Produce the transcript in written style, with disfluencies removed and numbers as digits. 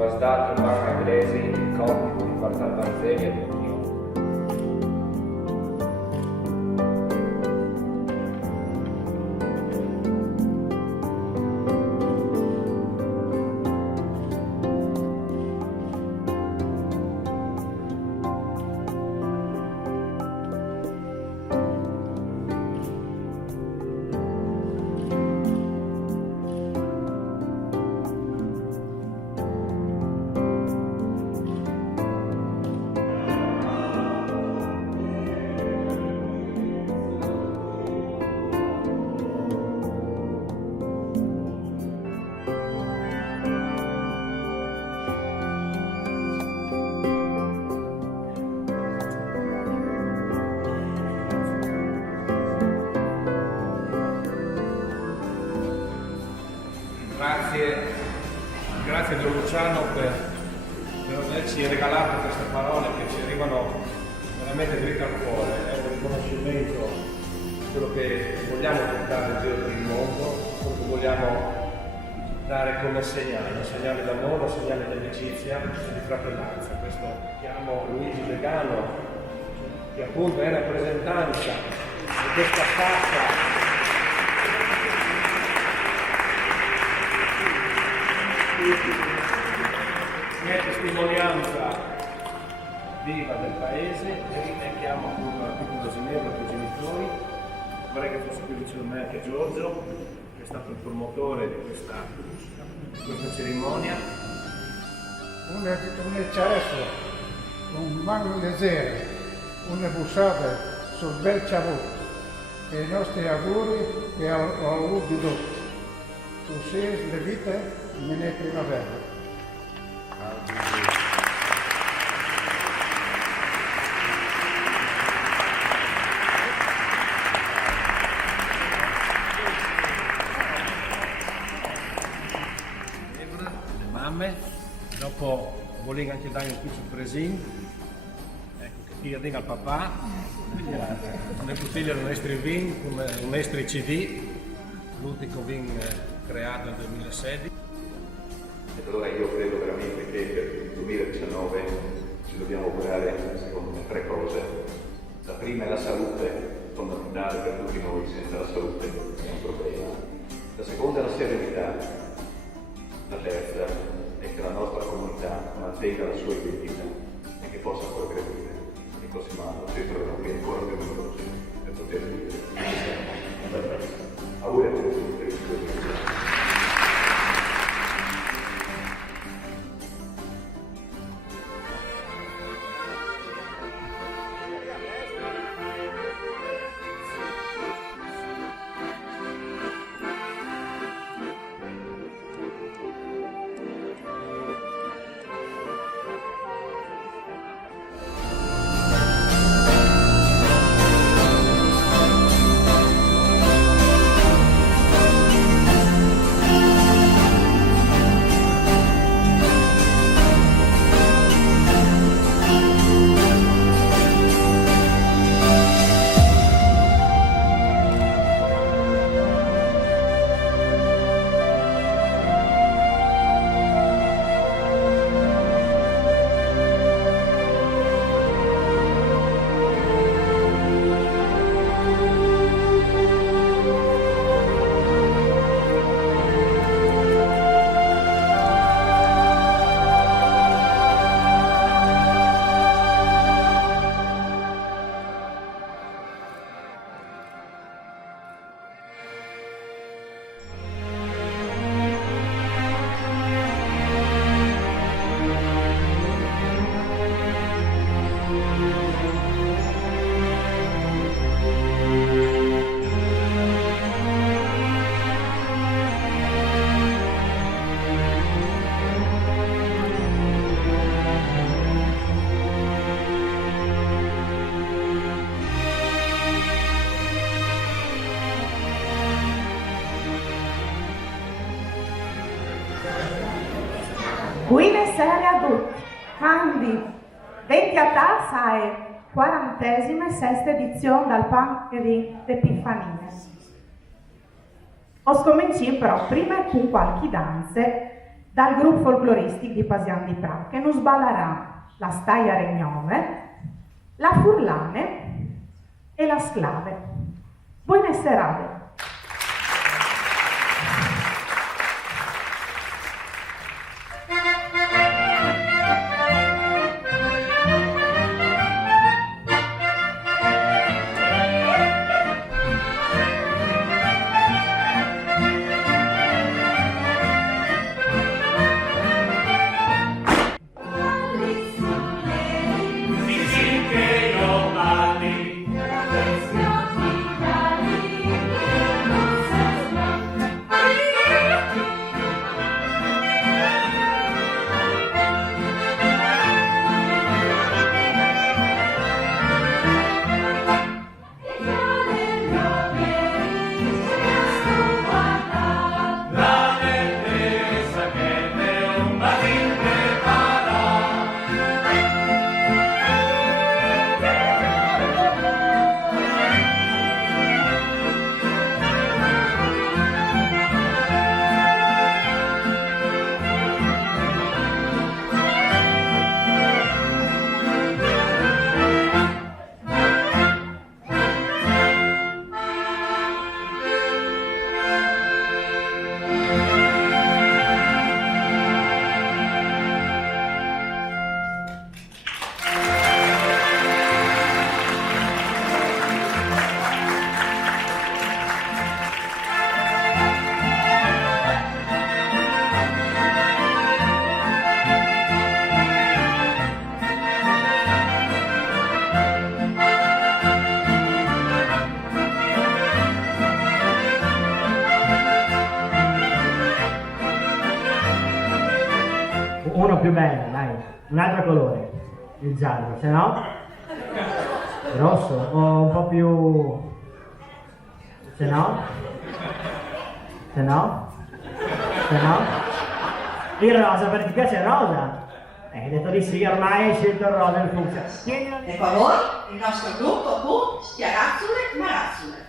tu has dato pan ai gresi, il compito di portare Vangeli a tutti. Grazie Don Luciano per averci regalato queste parole che ci arrivano veramente dritte al cuore. È un riconoscimento di quello che vogliamo portare in giro per il mondo, quello che vogliamo dare come segnale, un segnale d'amore, un segnale di amicizia e di fratellanza. Questo chiamo Luigi Degano, che appunto è rappresentanza di questa fascia è testimonianza viva del paese e chiamo appunto la piccola Ginevra con i genitori. Vorrei che fosse qui vicino a me anche Giorgio, che è stato il promotore di questa cerimonia. Un eccesso, un mango leggero, una bussata sul bel ciabatte e i nostri auguri e all'auguri di tutti. Tu sei le vite in primavera. Le mamme, dopo volevo anche dare un piccolo presino, ecco che ti arriva al papà, noi consiglio il nostro vin come il nostro CD, l'ultimo vin creato nel 2016. E allora io credo veramente che per il 2019 ci dobbiamo operare secondo me 3 cose. La prima è la salute, fondamentale per tutti noi, senza la salute è un problema. La seconda è la serenità. La terza è che la nostra comunità mantenga la sua identità e che possa progredire. Il prossimo anno ci troveremo qui ancora più numerosi per poter vivere. Auguri a tutti per il 2019. Buone sere a tutti, quindi 20 a tassa e 46ª edizione dal Pan e Vin d'Epifania. Ho scommesso però prima con qualche danze dal grup folcloristic di Pasian di Pra, che nos ballarà la Staia Regnove, la Furlane e la Sclave. Buone serate! Uno più bello, dai, un altro colore, il giallo, se no? Rosso o un po' più... se no? Se no? Se no? Il rosa, perché ti piace il rosa? Hai detto di sì, ormai hai scelto il rosa e il fucsia. E con voi il nostro gruppo Bu Spiarazzule Marazzule.